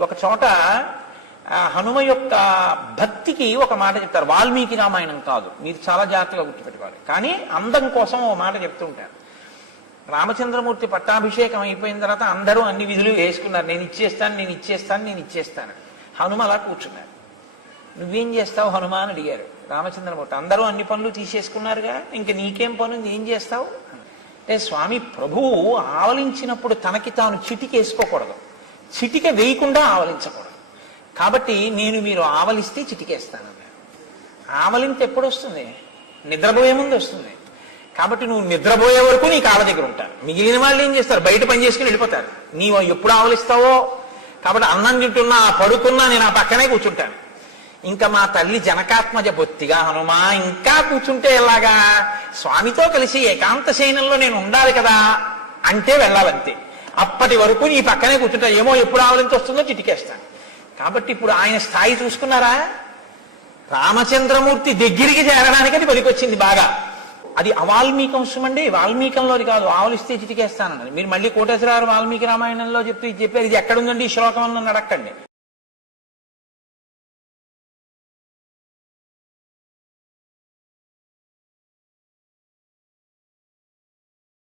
ఒక చోట హనుమ యొక్క భక్తికి ఒక మాట చెప్తారు. వాల్మీకి రామాయణం కాదు. మీరు చాలా జాగ్రత్తగా గుర్తుపెట్టుకోవాలి. కానీ అందం కోసం ఓ మాట చెప్తూ ఉంటారు. రామచంద్రమూర్తి పట్టాభిషేకం అయిపోయిన తర్వాత అందరూ అన్ని విధులు వేసుకున్నారు. నేను ఇచ్చేస్తాను నేను ఇచ్చేస్తాను నేను ఇచ్చేస్తాను. హనుమ అలా కూర్చున్నారు. నువ్వేం చేస్తావు హనుమ అని అడిగారు రామచంద్రమూర్తి. అందరూ అన్ని పనులు తీసేసుకున్నారుగా? ఇంక నీకేం పనులు ఏం చేస్తావు? అంటే స్వామి ప్రభువు ఆవలించినప్పుడు తనకి తాను చిటికేసుకోకూడదు. చిటిక వేయకుండా ఆవలించకూడదు. కాబట్టి నేను మీరు ఆవలిస్తే చిటికేస్తానన్నారు ఆవలింత ఎప్పుడు వస్తుంది నిద్రపోయే ముందు వస్తుంది. కాబట్టి నువ్వు నిద్రపోయే వరకు నీ కాళ్ళ దగ్గర ఉంటారు. మిగిలిన వాళ్ళు ఏం చేస్తారు? బయట పని చేసుకుని వెళ్ళిపోతారు. నీవు ఎప్పుడు ఆవలిస్తావో? కాబట్టి అన్నం తింటున్నా పడుకున్నా నేను ఆ పక్కనే కూర్చుంటాను. ఇంకా మా తల్లి జనకాత్మజ బొత్తిగా హనుమా ఇంకా కూర్చుంటే ఎలాగా? స్వామితో కలిసి ఏకాంత శయనంలో నేను ఉండాలి కదా అంటే వెళ్ళాలంతే. అప్పటి వరకు నీ పక్కనే కూర్చుంటా. ఏమో ఎప్పుడు ఆవలింత వస్తుందో చిటికేస్తాను. కాబట్టి ఇప్పుడు ఆయన స్థాయి చూసుకున్నారా? రామచంద్రమూర్తి దగ్గరికి చేరడానికి అది పనికొచ్చింది బాగా. అది అవాల్మీకంశం అండి వాల్మీకంలోది కాదు. ఆవలిస్తే చిటికేస్తానన్నది మీరు మళ్ళీ కోటేశ్వరరావు వాల్మీకి రామాయణంలో చెప్తూ ఇది చెప్పారు. ఇది ఎక్కడుందండి? ఈ శ్లోకం అన్న నడక్కండి.